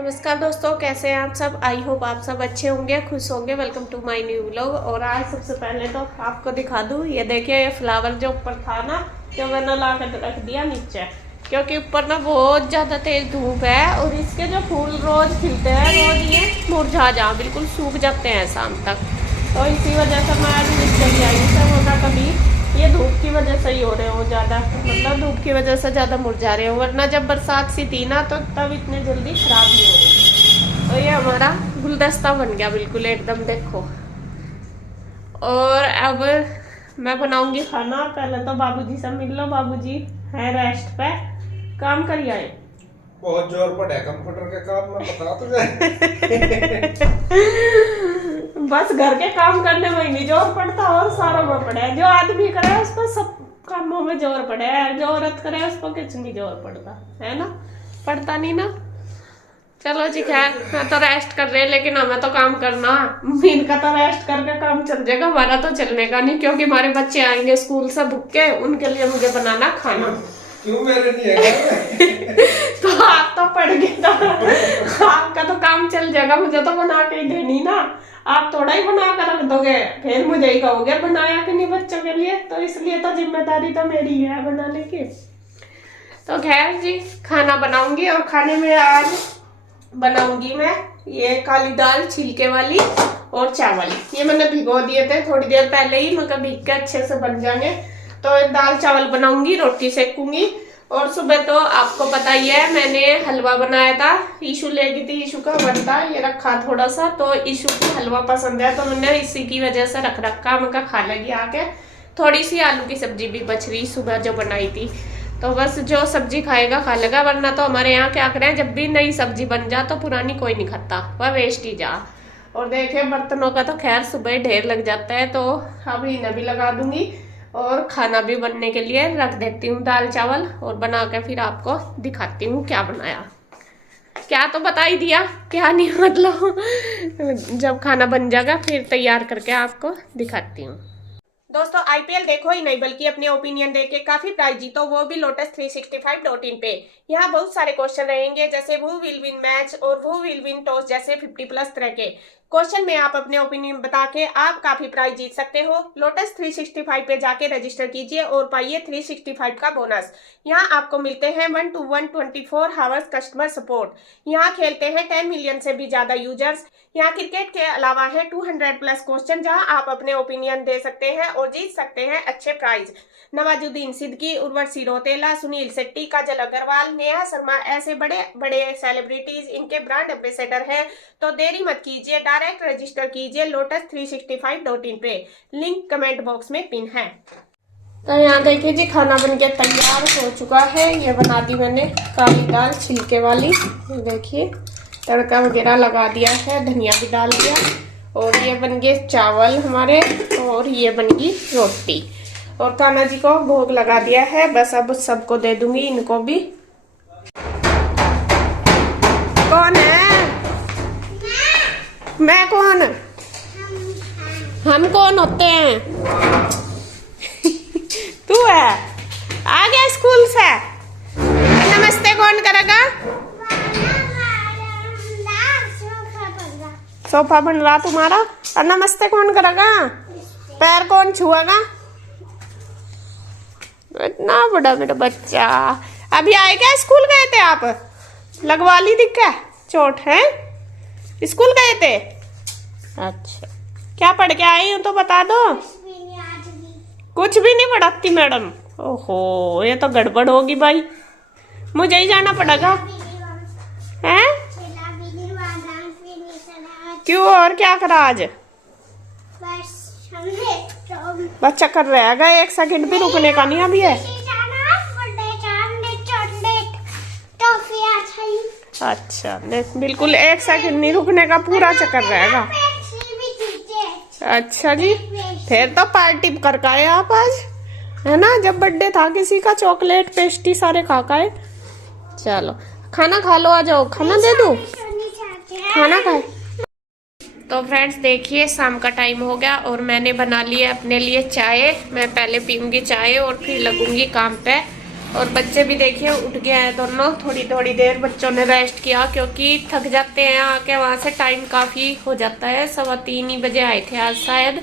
नमस्कार दोस्तों, कैसे हैं आप सब। आई होप आप सब अच्छे होंगे, खुश होंगे। Welcome to my new vlog. और आज सबसे पहले तो आपको दिखा दूँ, ये देखिए ये फ्लावर जो ऊपर था ना, जो मैंने ला कर रख दिया नीचे, क्योंकि ऊपर ना बहुत ज़्यादा तेज धूप है और इसके जो फूल रोज खिलते हैं रोज ये मुरझा जा बिल्कुल सूख जाते हैं शाम तक। तो इसी वजह से मैं आज नीचे ले आई था, वरना कभी ये धूप की वजह से ही हो रहे हो ज़्यादा, मतलब धूप की वजह से ज़्यादा मुरझा रहे हो, वरना जब बरसात सी थी ना तो तब इतने जल्दी खराब नहीं हो रही थी। तो ये हमारा गुलदस्ता बन गया बिल्कुल एकदम, देखो। और अब मैं बनाऊंगी खाना। पहले तो बाबूजी से मिल लो, बाबूजी है रेस्ट पे, काम कर आए। बहुत जोर पड़ा है कंप्यूटर के काम में, बता बस घर के काम करने में ही नहीं जोर पड़ता और सारा में पड़ा है। जो आदमी करे उस पर सब कामों में जोर पड़े है, जो औरत करे उस पर कुछ नहीं जोर पड़ता है ना, पड़ता नहीं ना। चलो जी, खैर मैं तो रेस्ट कर रहे, लेकिन हमें तो काम करना। इनका तो रेस्ट करके काम चल जाएगा, हमारा तो चलने का नहीं, क्योंकि हमारे बच्चे आएंगे स्कूल से भूखे, उनके लिए मुझे बनाना खाना। क्यों मेरे नहीं है तो आप तो पढ़ गए तो आपका तो काम चल जाएगा, मुझे तो बना के ही देनी ना। आप थोड़ा ही बना कर रख दोगे, फिर मुझे ही कहोगे बनाया कि नहीं बच्चों के लिए, तो इसलिए तो जिम्मेदारी तो मेरी है बनाने की। तो खैर जी, खाना बनाऊंगी और खाने में आज बनाऊंगी मैं ये काली दाल छिलके वाली और चावल। ये मैंने भिगो दिए थे थोड़ी देर पहले ही, मगर भीग के अच्छे से बन जाएंगे। तो दाल चावल बनाऊंगी, रोटी सेकूंगी। और सुबह तो आपको पता ही है मैंने हलवा बनाया था, ईशु ले गई थी, ईशु का बनता ये रखा थोड़ा सा, तो ईशु को हलवा पसंद है तो मैंने इसी की वजह से रख रखा, मैं खा लेगी आके। थोड़ी सी आलू की सब्जी भी बच रही सुबह जो बनाई थी, तो बस जो सब्जी खाएगा खा लेगा, वरना तो हमारे यहाँ क्या करें, जब भी नई सब्जी बन जा तो पुरानी कोई नहीं खाता, वह वेस्ट ही जा। और देखिए बर्तनों का तो खैर सुबह ढेर लग जाता है, तो अभी इन्हें भी लगा दूंगी और खाना भी बनने के लिए रख देती हूँ दाल चावल, और बना के फिर आपको दिखाती हूँ क्या बनाया। क्या तो बता ही दिया, क्या नहीं मतलब जब खाना बन जाएगा फिर तैयार करके आपको दिखाती हूँ। दोस्तों आईपीएल देखो ही नहीं बल्कि अपने ओपिनियन देके काफी प्राइज जीतो, वो भी lotus365.in पे। यहाँ बहुत सारे क्वेश्चन रहेंगे, जैसे वो विल विन मैच और वो विल विन टॉस जैसे 50+ तरह के क्वेश्चन में आप अपने ओपिनियन बता के आप काफी प्राइज जीत सकते हो। लोटस 365 पे जाके रजिस्टर कीजिए और पाइए 365 का बोनस। यहाँ आपको मिलते हैं 1 to 1 24 आवर्स कस्टमर सपोर्ट। यहाँ खेलते हैं 10 मिलियन से भी ज्यादा यूजर्स। यहाँ क्रिकेट के अलावा है 200+ क्वेश्चन, जहाँ आप अपने ओपिनियन दे सकते हैं और जीत सकते हैं अच्छे प्राइज। नवाजुद्दीन सिद्दीकी, उर्वशी रौतेला, सुनील शेट्टी, काजल अग्रवाल, नेहा शर्मा, ऐसे बड़े बड़े सेलिब्रिटीज इनके ब्रांड एम्बेसडर हैं। तो देरी मत कीजिए, डायरेक्ट रजिस्टर कीजिए lotus365.in पे, लिंक कमेंट बॉक्स में पिन है। तो यहाँ देखिए जी, खाना बनके तैयार हो चुका है। ये बना दी मैंने काली दाल छिलके वाली, ये देखिए तड़का वगैरह लगा दिया है, धनिया भी डाल दिया। और ये बन गए चावल हमारे, और ये बन गई रोटी। और कान्हा जी को भोग लगा दिया है, बस अब सबको दे दूंगी, इनको भी। कौन है? मैं कौन? हम कौन होते हैं? तू है? आ गया स्कूल से? नमस्ते कौन करेगा? सोफा बन रहा तुम्हारा। और नमस्ते कौन करेगा? पैर कौन छुएगा? इतना बड़ा मेरा बच्चा। अभी आए क्या? स्कूल गए थे आप? लगवा ली दिक्कत, चोट है? स्कूल गए थे? अच्छा, क्या पढ़ के आई हूँ तो बता दो। कुछ भी नहीं पढ़ाती मैडम। ओहो, ये तो गड़बड़ होगी भाई, मुझे ही जाना पड़ेगा। हैं? क्यों, और क्या करा आज? बच्चा कर रहेगा, एक सेकंड भी रुकने का नहीं अभी है। अच्छा, बिल्कुल एक सेकंड नहीं रुकने का, पूरा चक्कर रहेगा। अच्छा जी, फिर तो पार्टी कर आए आप आज, है ना? जब बर्थडे था किसी का, चॉकलेट पेस्ट्री सारे खा के आए। चलो खाना खा लो, आ जाओ, खाना दे दो, खाना खाए। तो फ्रेंड्स देखिए, शाम का टाइम हो गया और मैंने बना लिया अपने लिए चाय। मैं पहले पीऊँगी चाय और फिर लगूंगी काम पे। और बच्चे भी देखिए उठ गए हैं दोनों। थोड़ी थोड़ी देर बच्चों ने रेस्ट किया क्योंकि थक जाते हैं आके वहाँ से, टाइम काफ़ी हो जाता है। 3:15 ही बजे आए थे आज शायद।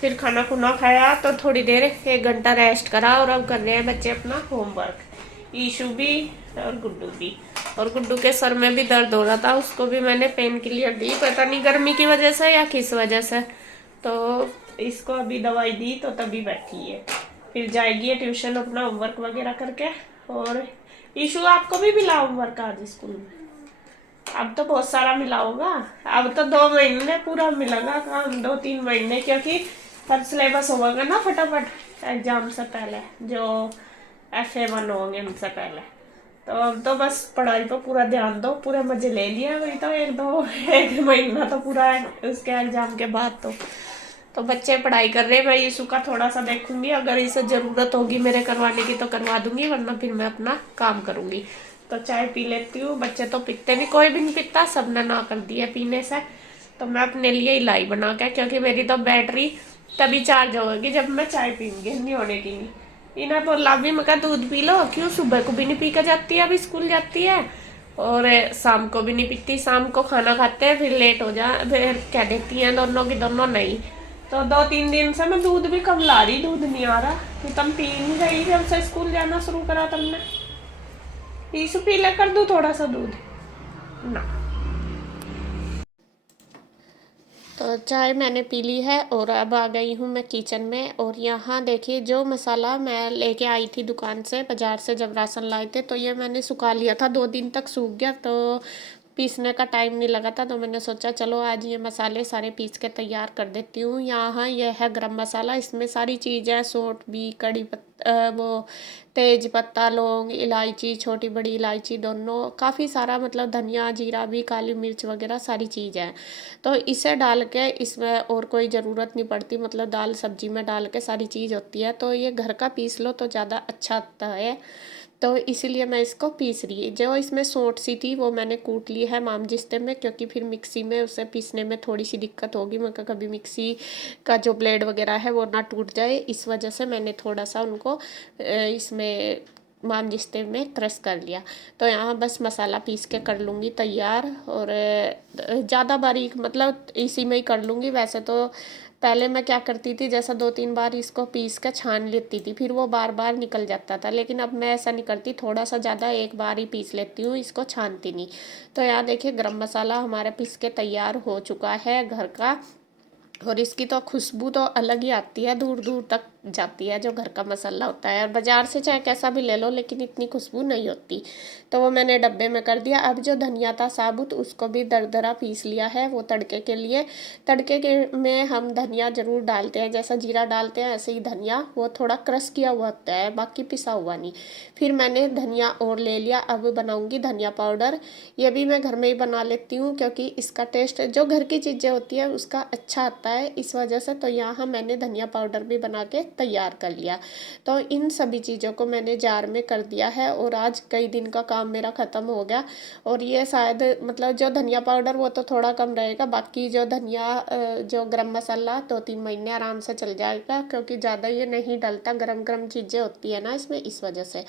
फिर खाना खुना खाया तो थोड़ी देर 1 घंटा रेस्ट करा और अब कर रहे हैं बच्चे अपना होमवर्क। ईशु भी और गुड्डू भी। और गुड्डू के सर में भी दर्द हो रहा था, उसको भी मैंने पेन किलर दी, पता नहीं गर्मी की वजह से या किस वजह से। तो इसको अभी दवाई दी तो तभी बैठी है। फिर जाएगी ट्यूशन अपना होमवर्क वगैरह करके। और ईशु आपको भी मिला होमवर्क आज स्कूल में? अब तो बहुत सारा मिला होगा। अब तो 2 महीने पूरा मिलेगा काम, 2-3 महीने, क्योंकि हर सिलेबस होगा ना फटाफट एग्जाम से पहले, जो FA1 होंगे उनसे पहले। तो अब तो बस पढ़ाई पर पूरा ध्यान दो, पूरे मजे ले लिए अभी तो 1 महीना तो पूरा है उसके एग्जाम के बाद। तो बच्चे पढ़ाई कर रहे हैं, मैं यीशु का थोड़ा सा देखूंगी, अगर इसे ज़रूरत होगी मेरे करवाने की तो करवा दूंगी, वरना फिर मैं अपना काम करूंगी। तो चाय पी लेती हूँ। बच्चे तो पीते नहीं, कोई भी नहीं पीता, सबने ना कर दिया पीने से। तो मैं अपने लिए इलाई बना के, क्योंकि मेरी तो बैटरी तभी चार्ज होगी जब मैं चाय पीऊंगी, नहीं होने की नहीं। इन्हें बोला भी, मैं कहा दूध पी लो, क्यों सुबह को भी नहीं पी कर जाती है, अभी स्कूल जाती है, और शाम को भी नहीं पीती। शाम को खाना खाते हैं फिर लेट हो जा, फिर कह देती हैं दोनों की दोनों नहीं। तो 2-3 दिन से मैं दूध भी कम ला रही, दूध नहीं आ रहा। कि तुम पी नहीं गई जब से स्कूल जाना शुरू करा तुमने। ईशु पी ले कर दूं थोड़ा सा दूध ना। तो चाय मैंने पी ली है और अब आ गई हूँ मैं किचन में। और यहाँ देखिए जो मसाला मैं लेके आई थी दुकान से, बाज़ार से जब राशन लाए थे, तो ये मैंने सुखा लिया था, 2 दिन तक सूख गया, तो पीसने का टाइम नहीं लगा था। तो मैंने सोचा चलो आज ये मसाले सारे पीस के तैयार कर देती हूँ। यहाँ ये है गरम मसाला, इसमें सारी चीज़ें, सौंठ भी, कड़ी पत्ता, वो तेज पत्ता, लौंग, इलायची, छोटी बड़ी इलायची दोनों, काफ़ी सारा, मतलब धनिया, जीरा भी, काली मिर्च वगैरह सारी चीज़ है। तो इसे डाल के, इसमें और कोई ज़रूरत नहीं पड़ती, मतलब दाल सब्जी में डाल के सारी चीज़ होती है। तो ये घर का पीस लो तो ज़्यादा अच्छा आता है, तो इसीलिए मैं इसको पीस रही। जो इसमें सौंठ सी थी वो मैंने कूट ली है मामजिस्ते में, क्योंकि फिर मिक्सी में उसे पीसने में थोड़ी सी दिक्कत होगी, मैं कभी मिक्सी का जो ब्लेड वगैरह है वो ना टूट जाए, इस वजह से मैंने थोड़ा सा उनको इसमें मामजिस्ते में क्रश कर लिया। तो यहाँ बस मसाला पीस के कर लूँगी तैयार, और ज़्यादा बारीक मतलब इसी में ही कर लूँगी। वैसे तो पहले मैं क्या करती थी, जैसा 2-3 बार इसको पीस के छान लेती थी, फिर वो बार बार निकल जाता था, लेकिन अब मैं ऐसा नहीं करती, थोड़ा सा ज़्यादा एक बार ही पीस लेती हूँ, इसको छानती नहीं। तो यहाँ देखिए गरम मसाला हमारा पीस के तैयार हो चुका है घर का। और इसकी तो खुशबू तो अलग ही आती है, दूर दूर तक जाती है जो घर का मसाला होता है। और बाज़ार से चाहे कैसा भी ले लो, लेकिन इतनी खुशबू नहीं होती। तो वो मैंने डब्बे में कर दिया। अब जो धनिया था साबुत, उसको भी दरदरा पीस लिया है, वो तड़के के लिए। तड़के के में हम धनिया ज़रूर डालते हैं, जैसा जीरा डालते हैं ऐसे ही धनिया, वो थोड़ा क्रश किया हुआ होता है, बाकी पिसा हुआ नहीं। फिर मैंने धनिया और ले लिया। अब बनाऊँगी धनिया पाउडर। ये भी मैं घर में ही बना लेती हूँ, क्योंकि इसका टेस्ट जो घर की चीज़ें होती है उसका अच्छा आता है, इस वजह से। तो यहाँ मैंने धनिया पाउडर भी बना के तैयार कर लिया। तो इन सभी चीज़ों को मैंने जार में कर दिया है, और आज कई दिन का काम मेरा ख़त्म हो गया। और ये शायद मतलब जो धनिया पाउडर वो तो थोड़ा कम रहेगा, बाकी जो धनिया जो गरम मसाला 2-3 महीने आराम से चल जाएगा, क्योंकि ज़्यादा ये नहीं डलता, गरम गरम चीज़ें होती है ना इसमें, इस वजह से।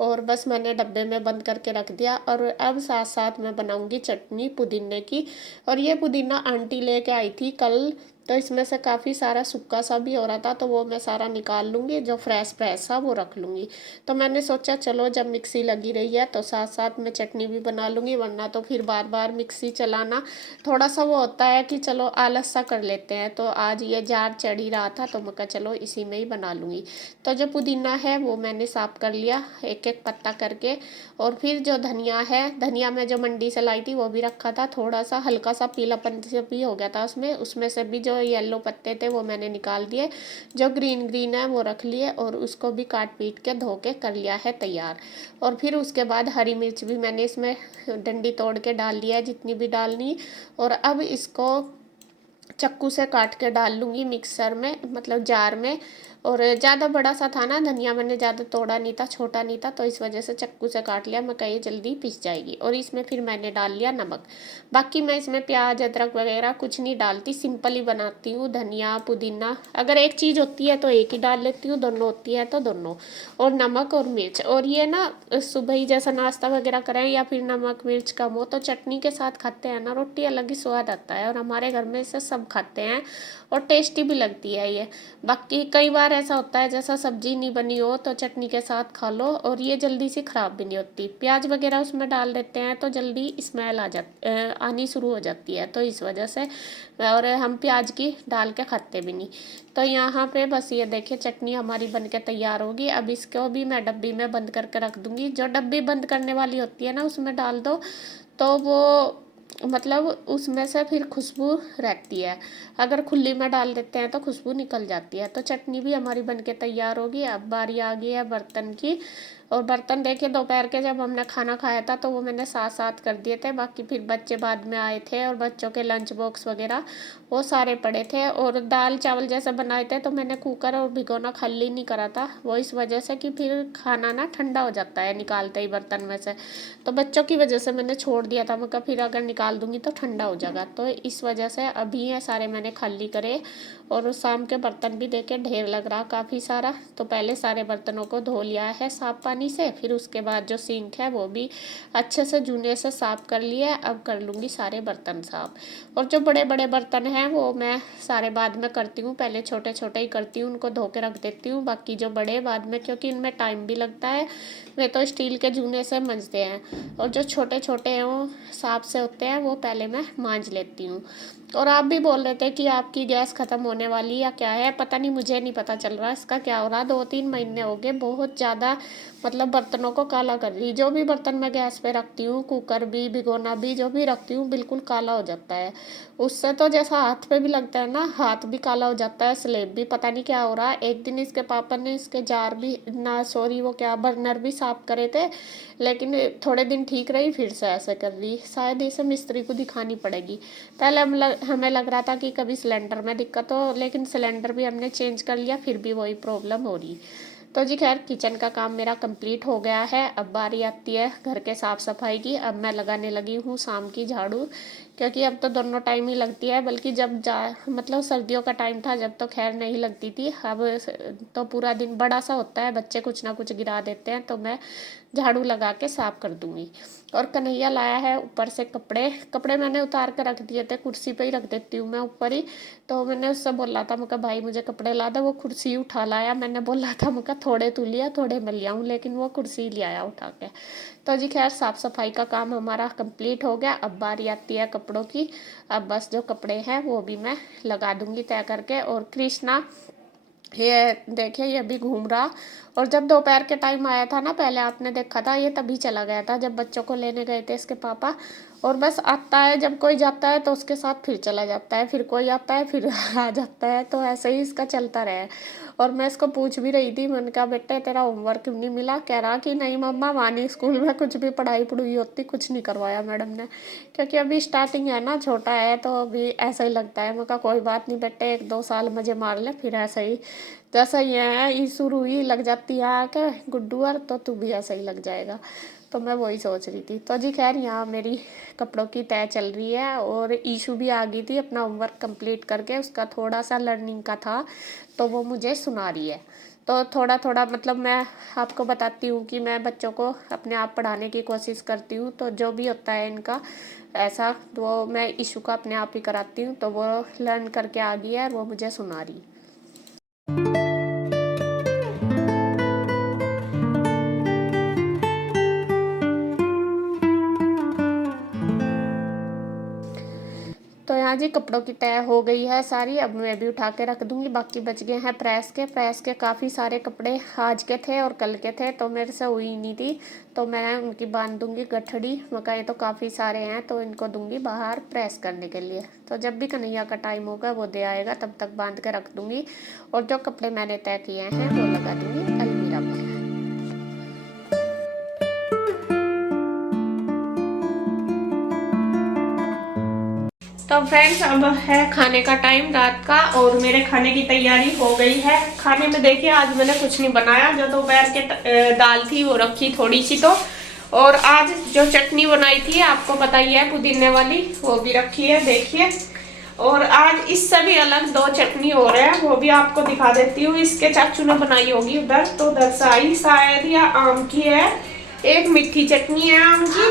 और बस मैंने डब्बे में बंद करके रख दिया। और अब साथ साथ मैं बनाऊंगी चटनी पुदीने की। और ये पुदीना आंटी लेके आई थी कल, तो इसमें से काफ़ी सारा सूखा सा भी हो रहा था, तो वो मैं सारा निकाल लूँगी, जो फ्रेश फ्रेश सा वो रख लूँगी। तो मैंने सोचा चलो जब मिक्सी लगी रही है तो साथ साथ में चटनी भी बना लूँगी, वरना तो फिर बार बार मिक्सी चलाना थोड़ा सा वो होता है कि चलो आलस सा कर लेते हैं। तो आज ये जार चढ़ ही रहा था, तो मैं कहा चलो इसी में ही बना लूँगी। तो जो पुदीना है वो मैंने साफ कर लिया एक एक पत्ता करके। और फिर जो धनिया है, धनिया मैं जो मंडी से लाई थी वो भी रखा था, थोड़ा सा हल्का सा पीलापन से भी हो गया था उसमें से भी जो येलो पत्ते थे वो मैंने निकाल दिए, जो ग्रीन ग्रीन है वो रख लिए, और उसको भी काट पीट के धो के कर लिया है तैयार। और फिर उसके बाद हरी मिर्च भी मैंने इसमें डंडी तोड़ के डाल लिया है, जितनी भी डालनी। और अब इसको चाकू से काट के डाल लूँगी मिक्सर में, मतलब जार में। और ज़्यादा बड़ा सा था ना धनिया, मैंने ज़्यादा तोड़ा नहीं था, छोटा नहीं था, तो इस वजह से चक्कू से काट लिया। मैं कहीं जल्दी पिस जाएगी। और इसमें फिर मैंने डाल लिया नमक। बाकी मैं इसमें प्याज अदरक वगैरह कुछ नहीं डालती, सिंपल ही बनाती हूँ। धनिया पुदीना अगर एक चीज़ होती है तो एक ही डाल लेती हूँ, दोनों होती है तो दोनों, और नमक और मिर्च। और ये ना सुबह ही जैसा नाश्ता वगैरह करें या फिर नमक मिर्च कम हो तो चटनी के साथ खाते हैं ना, रोटी अलग ही स्वाद आता है। और हमारे घर में इसे सब खाते हैं और टेस्टी भी लगती है ये। बाकी कई बार ऐसा होता है जैसा सब्जी नहीं बनी हो तो चटनी के साथ खा लो, और ये जल्दी से ख़राब भी नहीं होती। प्याज वगैरह उसमें डाल देते हैं तो जल्दी स्मेल आनी शुरू हो जाती है, तो इस वजह से। और हम प्याज की डाल के खाते भी नहीं। तो यहाँ पे बस ये देखिए चटनी हमारी बन के तैयार होगी। अब इसको भी मैं डब्बी में बंद करके रख दूँगी। जो डब्बी बंद करने वाली होती है ना उसमें डाल दो तो वो मतलब उसमें से फिर खुशबू रहती है। अगर खुली में डाल देते हैं तो खुशबू निकल जाती है। तो चटनी भी हमारी बनके तैयार होगी। अब बारी आ गई है बर्तन की। और बर्तन देखिए दोपहर के जब हमने खाना खाया था तो वो मैंने साथ साथ कर दिए थे, बाकी फिर बच्चे बाद में आए थे और बच्चों के लंच बॉक्स वगैरह वो सारे पड़े थे। और दाल चावल जैसे बनाए थे तो मैंने कुकर और भिगोना खाली नहीं करा था, वो इस वजह से कि फिर खाना ना ठंडा हो जाता है निकालते ही बर्तन में से। तो बच्चों की वजह से मैंने छोड़ दिया था, मैं कहा फिर अगर निकाल दूंगी तो ठंडा हो जाएगा, तो इस वजह से अभी ये सारे मैंने खाली करे। और शाम के बर्तन भी देखे ढेर लग रहा काफ़ी सारा, तो पहले सारे बर्तनों को धो लिया है साफ पानी से। फिर उसके बाद जो सिंक है वो भी अच्छे से जूने से साफ कर लिया है। अब कर लूँगी सारे बर्तन साफ। और जो बड़े बड़े बर्तन हैं वो मैं सारे बाद में करती हूँ, पहले छोटे छोटे ही करती हूँ, उनको धो के रख देती हूँ, बाकी जो बड़े बाद में, क्योंकि इनमें टाइम भी लगता है। वे तो स्टील के जूने से मंजते हैं, और जो छोटे छोटे हैं वो साफ से होते हैं, वो पहले मैं मांज लेती हूँ। और आप भी बोल रहे थे कि आपकी गैस ख़त्म होने वाली या क्या है, पता नहीं, मुझे नहीं पता चल रहा इसका क्या हो रहा। 2-3 महीने हो गए, बहुत ज़्यादा मतलब बर्तनों को काला कर रही। जो भी बर्तन मैं गैस पे रखती हूँ, कुकर भी भिगोना भी जो भी रखती हूँ, बिल्कुल काला हो जाता है। उससे तो जैसा हाथ पे भी लगता है ना, हाथ भी काला हो जाता है, स्लेब भी, पता नहीं क्या हो रहा है। एक दिन इसके पापा ने इसके जार भी ना, सॉरी वो क्या, बर्नर भी साफ करे थे, लेकिन थोड़े दिन ठीक रही, फिर से ऐसे कर रही। शायद इसे मिस्त्री को दिखानी पड़ेगी। पहले हमें लग रहा था कि कभी सिलेंडर में दिक्कत हो, लेकिन सिलेंडर भी हमने चेंज कर लिया, फिर भी वही प्रॉब्लम हो रही। तो जी खैर, किचन का काम मेरा कंप्लीट हो गया है। अब बारी आती है घर के साफ़ सफाई की। अब मैं लगाने लगी हूँ शाम की झाड़ू, क्योंकि अब तो दोनों टाइम ही लगती है, बल्कि जब मतलब सर्दियों का टाइम था जब तो खैर नहीं लगती थी। अब तो पूरा दिन बड़ा सा होता है, बच्चे कुछ ना कुछ गिरा देते हैं, तो मैं झाड़ू लगा के साफ कर दूंगी। और कन्हैया लाया है ऊपर से कपड़े। कपड़े मैंने उतार कर रख दिए थे, कुर्सी पे ही रख देती हूँ मैं ऊपर ही। तो मैंने उससे बोला था, मैं कहा भाई मुझे कपड़े ला दे, वो कुर्सी उठा लाया। मैंने बोला था, मैं कहा थोड़े तू लिया थोड़े मैं लिया हूँ, लेकिन वो कुर्सी ले आया उठा के। तो जी खैर, साफ सफाई का काम हमारा कंप्लीट हो गया। अब बारी आती है कपड़ों की। अब बस जो कपड़े हैं वो भी मैं लगा दूंगी तय करके। और कृष्णा ये देखिए, ये भी घूम रहा। और जब दोपहर के टाइम आया था ना, पहले आपने देखा था, ये तभी चला गया था जब बच्चों को लेने गए थे इसके पापा। और बस आता है, जब कोई जाता है तो उसके साथ फिर चला जाता है, फिर कोई आता है फिर आ जाता है, तो ऐसे ही इसका चलता रहा। और मैं इसको पूछ भी रही थी, मैंने कहा बेटे तेरा होमवर्क क्यों नहीं मिला? कह रहा कि नहीं मम्मा, वहाँ स्कूल में कुछ भी पढ़ाई पढ़ाई होती, कुछ नहीं करवाया मैडम ने, क्योंकि अभी स्टार्टिंग है ना, छोटा है, तो अभी ऐसा ही लगता है। मैं कहा कोई बात नहीं बेटे, 1-2 साल मजे मार ले, फिर ऐसा ही जैसा ये है, ई शुरू ही लग जाती है आके गुड्डू, और तो तू भी ऐसा ही लग जाएगा। तो मैं वही सोच रही थी। तो जी खैर, यहाँ मेरी कपड़ों की तय चल रही है। और ईशू भी आ गई थी अपना होमवर्क कंप्लीट करके, उसका थोड़ा सा लर्निंग का था, तो वो मुझे सुना रही है। तो थोड़ा थोड़ा मतलब मैं आपको बताती हूँ कि मैं बच्चों को अपने आप पढ़ाने की कोशिश करती हूँ, तो जो भी होता है इनका ऐसा, वो मैं ईशू का अपने आप ही कराती हूँ। तो वो लर्न करके आ गई है और वो मुझे सुना रही। तो यहाँ जी कपड़ों की तय हो गई है सारी। अब मैं भी उठा के रख दूंगी, बाकी बच गए हैं प्रेस के काफ़ी सारे कपड़े आज के थे और कल के थे, तो मेरे से हुई नहीं थी, तो मैं उनकी बांध दूंगी गठड़ी। मकाई तो काफ़ी सारे हैं, तो इनको दूंगी बाहर प्रेस करने के लिए। तो जब भी कन्हैया का टाइम होगा वो दे आएगा, तब तक बांध के रख दूंगी। और जो कपड़े मैंने तय किए हैं वो लगा दूंगी अलमीरा में। तो फ्रेंड्स अब है खाने का टाइम रात का, और मेरे खाने की तैयारी हो गई है। खाने में देखिए आज मैंने कुछ नहीं बनाया, जो दोपहर के दाल थी वो रखी थोड़ी सी तो, और आज जो चटनी बनाई थी आपको पता ही है पुदीने वाली, वो भी रखी है देखिए। और आज इससे भी अलग 2 चटनी हो रहे हैं, वो भी आपको दिखा देती हूँ। इसके चाचू ने बनाई होगी उधर, तो उधर से आई शायद, या आम की है। एक मीठी चटनी है आम की,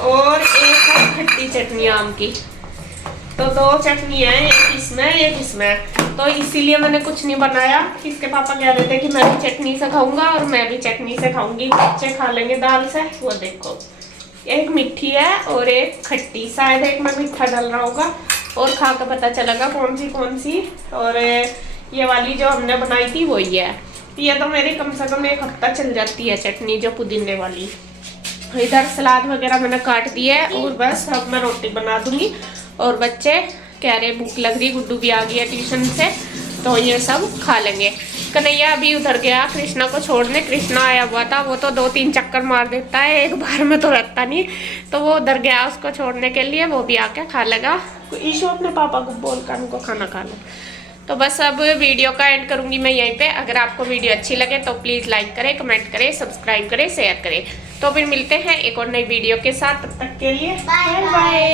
और एक है खट्टी चटनी आम की। तो 2 चटनी है, एक इसमें एक इसमें। तो इसीलिए मैंने कुछ नहीं बनाया। इसके पापा कह रहे थे कि मैं भी चटनी से खाऊंगा और मैं भी चटनी से खाऊंगी, बच्चे खा लेंगे दाल से। वो देखो एक मीठी है और एक खट्टी, शायद एक में मीठा डल रहा होगा, और खा कर पता चलेगा कौन सी। और ये वाली जो हमने बनाई थी वही है। ये तो मेरी कम से कम 1 हफ्ता चल जाती है चटनी, जो पुदीने वाली। इधर सलाद वगैरह मैंने काट दिया है, और बस अब मैं रोटी बना दूंगी। और बच्चे कह रहे भूख लग रही, गुड्डू भी आ गया ट्यूशन से, तो ये सब खा लेंगे। कन्हैया अभी उधर गया कृष्णा को छोड़ने, कृष्णा आया हुआ था, वो तो 2-3 चक्कर मार देता है, एक बार में तो रहता नहीं। तो वो उधर गया उसको छोड़ने के लिए, वो भी आके खा लेगा। ईशु अपने पापा को बोल कर उनको खाना खा लो। तो बस अब वीडियो का एंड करूंगी मैं यहीं पे। अगर आपको वीडियो अच्छी लगे तो प्लीज़ लाइक करें, कमेंट करें, सब्सक्राइब करें, शेयर करें। तो फिर मिलते हैं एक और नई वीडियो के साथ, तब तक के लिए बाय बाय।